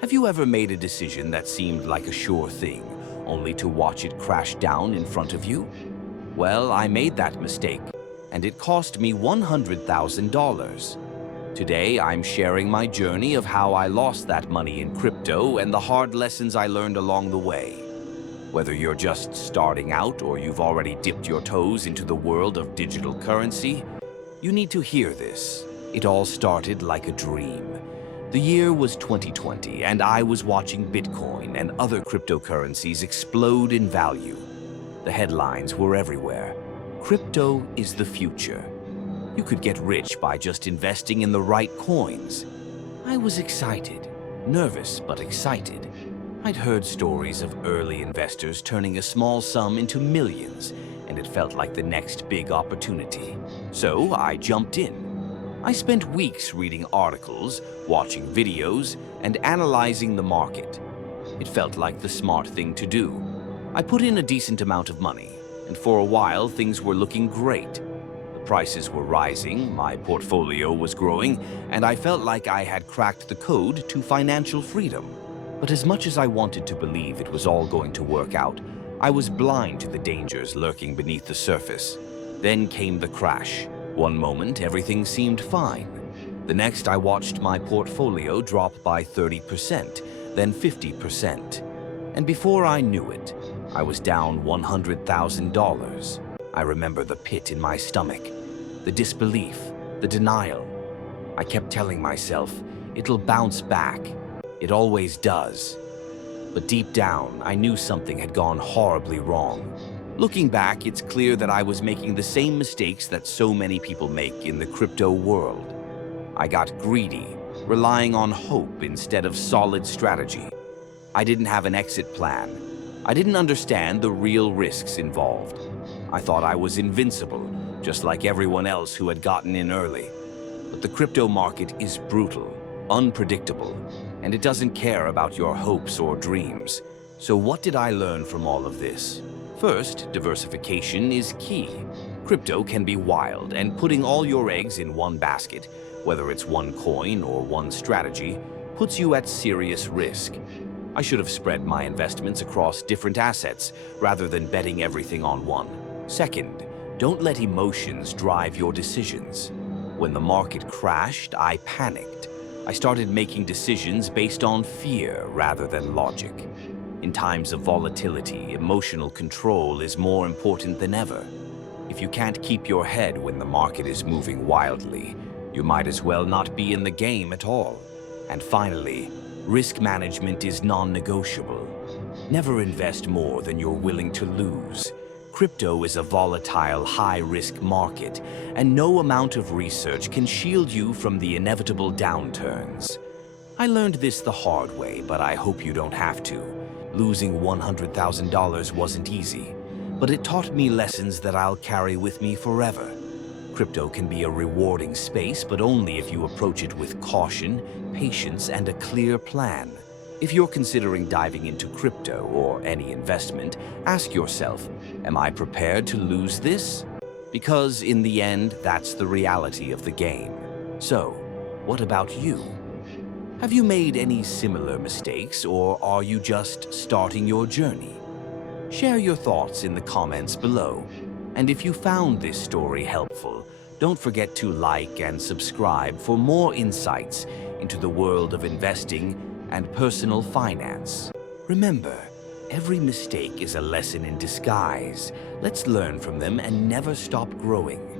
Have you ever made a decision that seemed like a sure thing, only to watch it crash down in front of you? Well, I made that mistake, and it cost me $100,000. Today, I'm sharing my journey of how I lost that money in crypto and the hard lessons I learned along the way. Whether you're just starting out or you've already dipped your toes into the world of digital currency, you need to hear this. It all started like a dream. The year was 2020, and I was watching Bitcoin and other cryptocurrencies explode in value. The headlines were everywhere. Crypto is the future. You could get rich by just investing in the right coins. I was excited, nervous but excited. I'd heard stories of early investors turning a small sum into millions, and it felt like the next big opportunity. So I jumped in. I spent weeks reading articles, watching videos, and analyzing the market. It felt like the smart thing to do. I put in a decent amount of money, and for a while things were looking great. The prices were rising, my portfolio was growing, and I felt like I had cracked the code to financial freedom. But as much as I wanted to believe it was all going to work out, I was blind to the dangers lurking beneath the surface. Then came the crash. One moment, everything seemed fine. The next, I watched my portfolio drop by 30%, then 50%. And before I knew it, I was down $100,000. I remember the pit in my stomach, the disbelief, the denial. I kept telling myself, it'll bounce back. It always does. But deep down, I knew something had gone horribly wrong. Looking back, it's clear that I was making the same mistakes that so many people make in the crypto world. I got greedy, relying on hope instead of solid strategy. I didn't have an exit plan. I didn't understand the real risks involved. I thought I was invincible, just like everyone else who had gotten in early. But the crypto market is brutal, unpredictable, and it doesn't care about your hopes or dreams. So what did I learn from all of this? First, diversification is key. Crypto can be wild, and putting all your eggs in one basket, whether it's one coin or one strategy, puts you at serious risk. I should have spread my investments across different assets rather than betting everything on one. Second, don't let emotions drive your decisions. When the market crashed, I panicked. I started making decisions based on fear rather than logic. In times of volatility, emotional control is more important than ever. If you can't keep your head when the market is moving wildly, you might as well not be in the game at all. And finally, risk management is non-negotiable. Never invest more than you're willing to lose. Crypto is a volatile, high-risk market, and no amount of research can shield you from the inevitable downturns. I learned this the hard way, but I hope you don't have to. Losing $100,000 wasn't easy, but it taught me lessons that I'll carry with me forever. Crypto can be a rewarding space, but only if you approach it with caution, patience, and a clear plan. If you're considering diving into crypto or any investment, ask yourself, am I prepared to lose this? Because in the end, that's the reality of the game. So, what about you? Have you made any similar mistakes, or are you just starting your journey? Share your thoughts in the comments below. And if you found this story helpful, don't forget to like and subscribe for more insights into the world of investing and personal finance. Remember, every mistake is a lesson in disguise. Let's learn from them and never stop growing.